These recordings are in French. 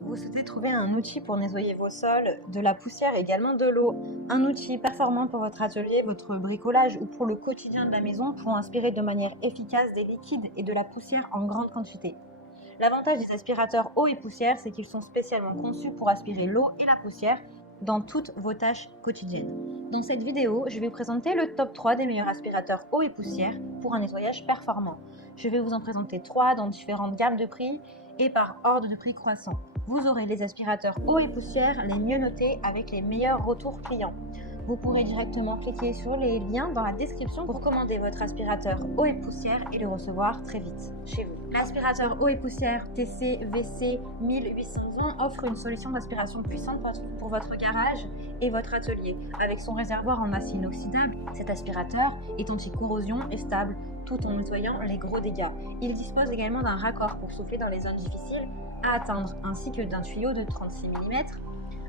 Vous souhaitez trouver un outil pour nettoyer vos sols, de la poussière et également de l'eau. Un outil performant pour votre atelier, votre bricolage ou pour le quotidien de la maison pour aspirer de manière efficace des liquides et de la poussière en grande quantité. L'avantage des aspirateurs eau et poussière, c'est qu'ils sont spécialement conçus pour aspirer l'eau et la poussière dans toutes vos tâches quotidiennes. Dans cette vidéo, je vais vous présenter le top 3 des meilleurs aspirateurs eau et poussière pour un nettoyage performant. Je vais vous en présenter 3 dans différentes gammes de prix et par ordre de prix croissant. Vous aurez les aspirateurs eau et poussière les mieux notés avec les meilleurs retours clients. Vous pourrez directement cliquer sur les liens dans la description pour commander votre aspirateur eau et poussière et le recevoir très vite chez vous. L'aspirateur eau et poussière TC-VC 1820 offre une solution d'aspiration puissante pour votre garage et votre atelier. Avec son réservoir en acier inoxydable, cet aspirateur est anti-corrosion et stable tout en nettoyant les gros dégâts. Il dispose également d'un raccord pour souffler dans les zones difficiles à atteindre ainsi que d'un tuyau de 36 mm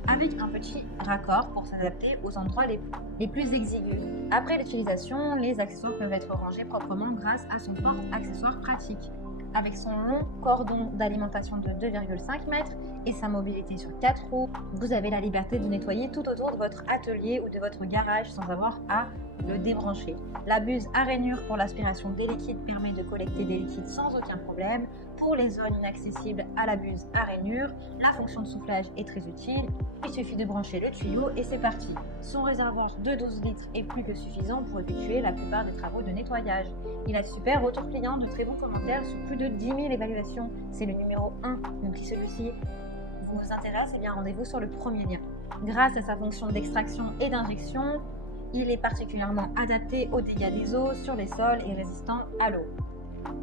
avec un petit raccord pour s'adapter aux endroits les plus exigus. Après l'utilisation, les accessoires peuvent être rangés proprement grâce à son porte-accessoires pratique. Avec son long cordon d'alimentation de 2,5 mètres et sa mobilité sur 4 roues, vous avez la liberté de nettoyer tout autour de votre atelier ou de votre garage sans avoir à le débrancher. La buse à rainure pour l'aspiration des liquides permet de collecter des liquides sans aucun problème. Pour les zones inaccessibles à la buse à rainure, la fonction de soufflage est très utile. Il suffit de brancher le tuyau et c'est parti. Son réservoir de 12 litres est plus que suffisant pour effectuer la plupart des travaux de nettoyage. Il a de super retours clients, de très bons commentaires sur plus de 10 000 évaluations. C'est le numéro 1, donc si celui-ci vous intéresse, eh bien rendez-vous sur le premier lien. Grâce à sa fonction d'extraction et d'injection, il est particulièrement adapté aux dégâts des eaux sur les sols et résistant à l'eau.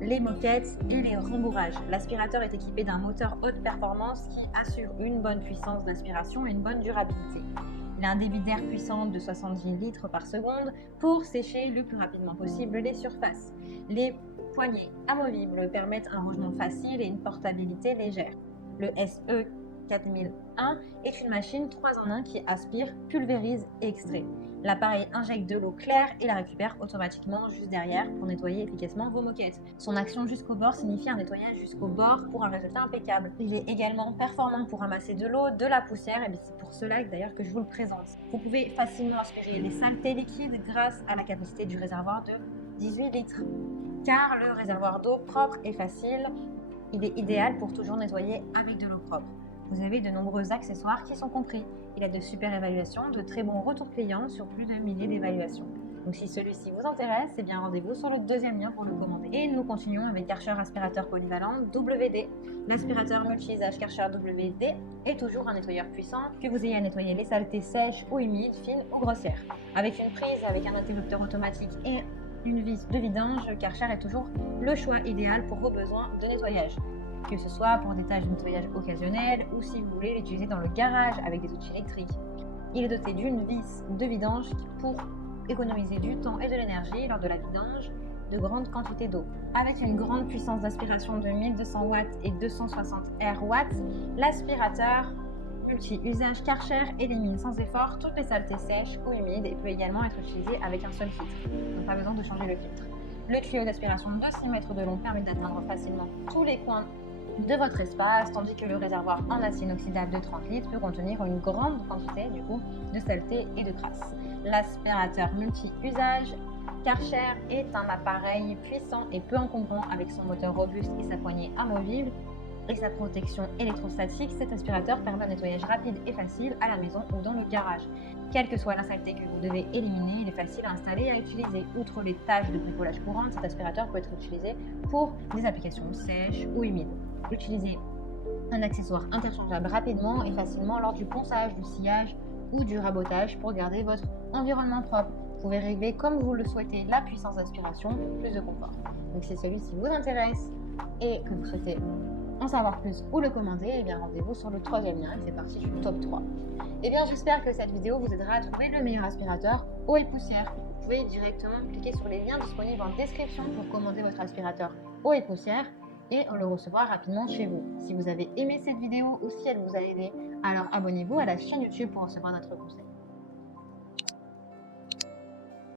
Les moquettes et les rembourrages. L'aspirateur est équipé d'un moteur haute performance qui assure une bonne puissance d'aspiration et une bonne durabilité. Il a un débit d'air puissant de 70 litres par seconde pour sécher le plus rapidement possible les surfaces. Les poignées amovibles permettent un rangement facile et une portabilité légère. Le SE 4001 est une machine 3 en 1 qui aspire, pulvérise et extrait. L'appareil injecte de l'eau claire et la récupère automatiquement juste derrière pour nettoyer efficacement vos moquettes. Son action jusqu'au bord signifie un nettoyage jusqu'au bord pour un résultat impeccable. Il est également performant pour ramasser de l'eau, de la poussière, et c'est pour cela d'ailleurs que je vous le présente. Vous pouvez facilement aspirer les saletés liquides grâce à la capacité du réservoir de 18 litres. Car le réservoir d'eau propre et facile, il est idéal pour toujours nettoyer avec de l'eau propre. Vous avez de nombreux accessoires qui sont compris. Il a de super évaluations, de très bons retours clients sur plus de milliers d'évaluations. Donc si celui-ci vous intéresse, eh bien rendez-vous sur le deuxième lien pour le commander. Et nous continuons avec Karcher aspirateur polyvalent WD. L'aspirateur multi-usage Karcher WD est toujours un nettoyeur puissant, que vous ayez à nettoyer les saletés sèches ou humides, fines ou grossières. Avec une prise, avec un interrupteur automatique et une vis de vidange, Karcher est toujours le choix idéal pour vos besoins de nettoyage. Que ce soit pour des tâches de nettoyage occasionnelles ou si vous voulez l'utiliser dans le garage avec des outils électriques. Il est doté d'une vis de vidange pour économiser du temps et de l'énergie lors de la vidange de grandes quantités d'eau. Avec une grande puissance d'aspiration de 1200 watts et 260 R-watts, l'aspirateur multi-usage Karcher élimine sans effort toutes les saletés sèches ou humides et peut également être utilisé avec un seul filtre. Donc pas besoin de changer le filtre. Le tuyau d'aspiration de 6 mètres de long permet d'atteindre facilement tous les coins de votre espace, tandis que le réservoir en acier inoxydable de 30 litres peut contenir une grande quantité de saleté et de crasse. L'aspirateur multi-usage Karcher est un appareil puissant et peu encombrant avec son moteur robuste et sa poignée amovible et sa protection électrostatique. Cet aspirateur permet un nettoyage rapide et facile à la maison ou dans le garage. Quelle que soit la saleté que vous devez éliminer, il est facile à installer et à utiliser. Outre les tâches de bricolage courantes, cet aspirateur peut être utilisé pour des applications sèches ou humides. Utilisez un accessoire interchangeable rapidement et facilement lors du ponçage, du sciage ou du rabotage pour garder votre environnement propre. Vous pouvez régler comme vous le souhaitez la puissance d'aspiration pour plus de confort. Donc si celui-ci vous intéresse et que vous souhaitez en savoir plus ou le commander, eh bien rendez-vous sur le troisième lien et c'est parti du top 3. Eh bien j'espère que cette vidéo vous aidera à trouver le meilleur aspirateur eau et poussière. Vous pouvez directement cliquer sur les liens disponibles en description pour commander votre aspirateur eau et poussière et le recevoir rapidement chez vous. Si vous avez aimé cette vidéo ou si elle vous a aidé, alors abonnez-vous à la chaîne YouTube pour recevoir notre conseil.